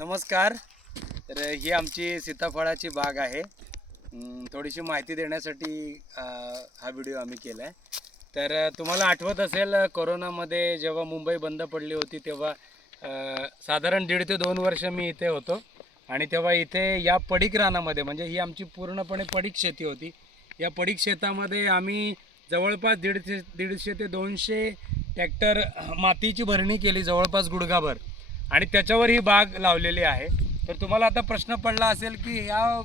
नमस्कार. तर ही आमची सीताफळाची बाग आहे. थोडीशी माहिती देण्यासाठी हा व्हिडिओ आम्ही केला आहे तर तुम्हाला आठवत असेल कोरोनामध्ये जेव्हा मुंबई बंद पडली होती तेव्हा साधारण दीड ते दोन वर्ष मी इथे होतो. आणि तेव्हा इथे या पडीक रानामध्ये म्हणजे ही आमची पूर्णपणे पडीक शेती होती या पडीक शेतामध्ये आम्ही जवळपास दीडशे दीडशे ते दोनशे टॅक्टर मातीची भरणी केली जवळपास गुडघाभर. आणि त्याच्यावर ही बाग लावलेली आहे. तर तुम्हाला आता प्रश्न पडला असेल की या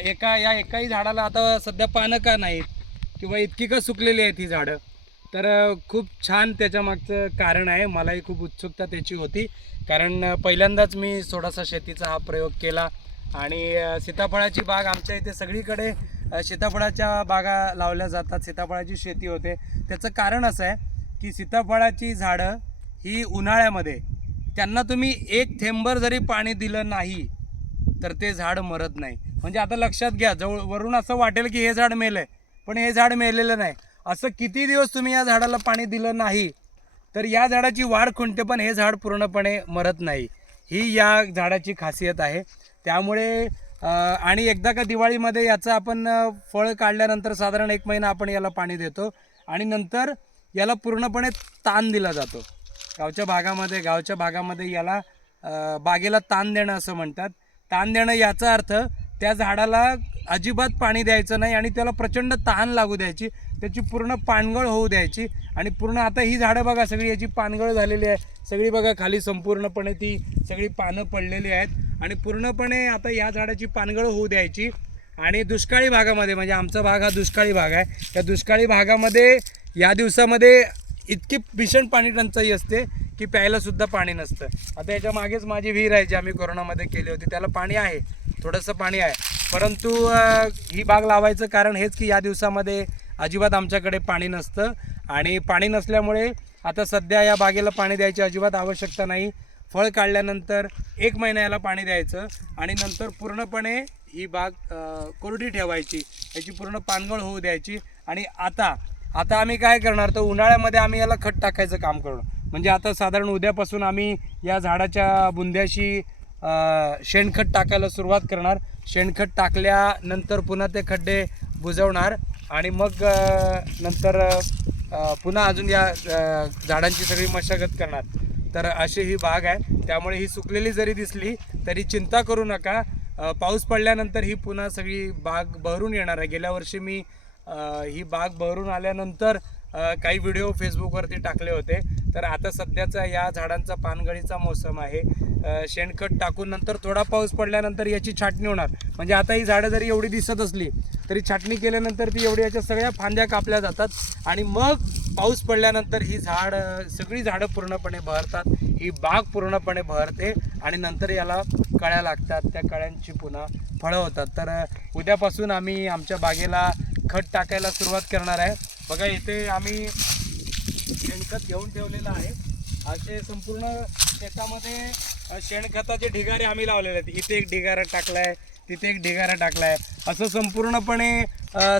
एका या एकाही झाडाला आता सध्या पानं का नाहीत? किंवा इतकी का सुकलेली आहेत ही झाडं? तर खूप छान त्याच्यामागचं कारण आहे. मलाही खूप उत्सुकता त्याची होती. कारण पहिल्यांदाच मी थोडासा शेतीचा हा प्रयोग केला. आणि सीताफळाची बाग आमच्या इथे सगळीकडे सीताफळाच्या बागा लावल्या जातात. सीताफळाची शेती होते. त्याचं कारण असं आहे की सीताफळाची झाडं ही उन्हाळ्यामध्ये त्यांना तुम्ही एक थेंबर जरी पाणी दिलं नाही तर ते झाड मरत नाही. म्हणजे आता लक्षात घ्या जवळ वरून असं वाटेल की हे झाड मेलं आहे पण हे झाड मेलेलं नाही. असं किती दिवस तुम्ही या झाडाला पाणी दिलं नाही तर या झाडाची वाढ खुंटते पण हे झाड पूर्णपणे मरत नाही. ही या झाडाची खासियत आहे. त्यामुळे आणि एकदा का दिवाळीमध्ये याचं आपण फळ काढल्यानंतर साधारण एक महिना आपण याला पाणी देतो आणि नंतर याला पूर्णपणे ताण दिला जातो. गावच्या भागामध्ये गावच्या भागामध्ये याला बागेला ताण देणं असं म्हणतात. ताण देणं याचा अर्थ त्या झाडाला अजिबात पाणी द्यायचं नाही आणि त्याला प्रचंड ताण लागू द्यायची त्याची पूर्ण पानगळ होऊ द्यायची आणि पूर्ण आता ही झाडं बघा सगळी याची पानगळ झालेली आहे. सगळी बघा खाली संपूर्णपणे ती सगळी पानं पडलेली आहेत आणि पूर्णपणे आता या झाडाची पानगळ होऊ द्यायची आणि दुष्काळी भागामध्ये म्हणजे आमचा भाग हा दुष्काळी भाग आहे. त्या दुष्काळी भागामध्ये या दिवसामध्ये इतकी भीषण पाणी टंचाई असते की प्यायलासुद्धा पाणी नसतं. आता याच्या मागेच माझी विहीर आहे जी आम्ही कोरोनामध्ये केली होती. त्याला पाणी आहे. थोडंसं पाणी आहे. परंतु ही बाग लावायचं कारण हेच की या दिवसामध्ये अजिबात आमच्याकडे पाणी नसतं. आणि पाणी नसल्यामुळे आता सध्या या बागेला पाणी द्यायची अजिबात आवश्यकता नाही. फळ काढल्यानंतर एक महिना याला पाणी द्यायचं आणि नंतर पूर्णपणे ही बाग कोरडी ठेवायची. याची पूर्ण पानगळ होऊ द्यायची. आणि आता आता आम्ही काय करणार? तर उन्हाळ्यामध्ये आम्ही याला खत टाकायचं काम करू. म्हणजे आता साधारण उद्यापासून आम्ही या झाडाच्या बुंद्याशी शेणखत टाकायला सुरुवात करणार. शेणखत टाकल्यानंतर पुन्हा ते खड्डे बुजवणार आणि मग नंतर पुन्हा अजून या झाडांची सगळी मशागत करणार. तर अशी ही बाग आहे. त्यामुळे ही सुकलेली जरी दिसली तरी चिंता करू नका. पाऊस पडल्यानंतर ही पुन्हा सगळी बाग बहरून येणार आहे. गेल्या वर्षी मी ही बाग भरून आल्यानंतर काही व्हिडिओ फेसबुकवरती टाकले होते. तर आता सध्याचा या झाडांचा पानगळीचा मोसम आहे. शेणखत टाकून नंतर थोडा पाऊस पडल्यानंतर याची छाटणी होणार. म्हणजे आता ही झाडं जरी एवढी दिसत असली तरी छाटणी केल्यानंतर ती एवढी याच्या सगळ्या फांद्या कापल्या जातात. आणि मग पाऊस पडल्यानंतर ही झाड सगळी झाडं पूर्णपणे बहरतात. ही बाग पूर्णपणे बहरते आणि नंतर याला कळ्या लागतात. त्या कळ्यांची पुन्हा फळं होतात. तर उद्यापासून आम्ही आमच्या बागेला खत टाकायला सुरुवात करणार आहे. बघा इथे आम्ही शेणखत घेऊन ठेवलेलं आहे. असे संपूर्ण शेतामध्ये शेणखताचे ढिगारे आम्ही लावलेले आहेत. इथे एक ढिगारा टाकलाय तिथे एक ढिगारा टाकलाय. असं संपूर्णपणे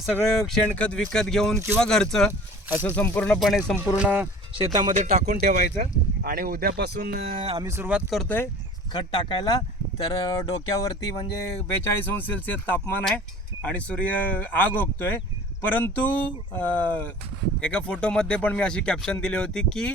सगळं शेणखत विकत घेऊन किंवा घरचं असं संपूर्णपणे संपूर्ण शेतामध्ये टाकून ठेवायचं. आणि उद्यापासून आम्ही सुरुवात करतोय खत टाकायला. तर डोक्यावरती म्हणजे बेचाळीस अंश सेल्सिअस तापमान आहे. आणि सूर्य आग ओकतोय. परंतु एका फोटोमध्ये पण मी अशी कॅप्शन दिली होती की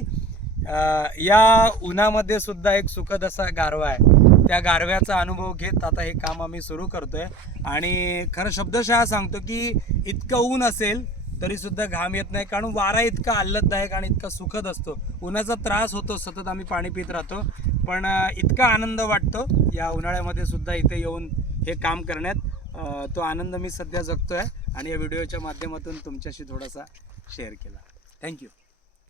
या उन्हामध्ये सुद्धा एक सुखद असा गारवा आहे. त्या गारव्याचा अनुभव घेत आता हे काम आम्ही सुरू करतोय. आणि खरं शब्दशः सांगतो की इतकं ऊन असेल तरी सुद्धा घाम येत नाही. कारण वारा इतका आल्हाददायक आणि इतका सुखद असतो. उन्हाचा त्रास होतो सतत आम्ही पाणी पित राहतो. पण इतका आनंद वाटतो या उन्हाळ्यामध्ये सुद्धा इथे येऊन हे काम करण्यात. तो आनंद मी सध्या जगतोय आणि या व्हिडिओच्या माध्यमातून तुमच्याशी थोडासा शेअर केला. थँक्यू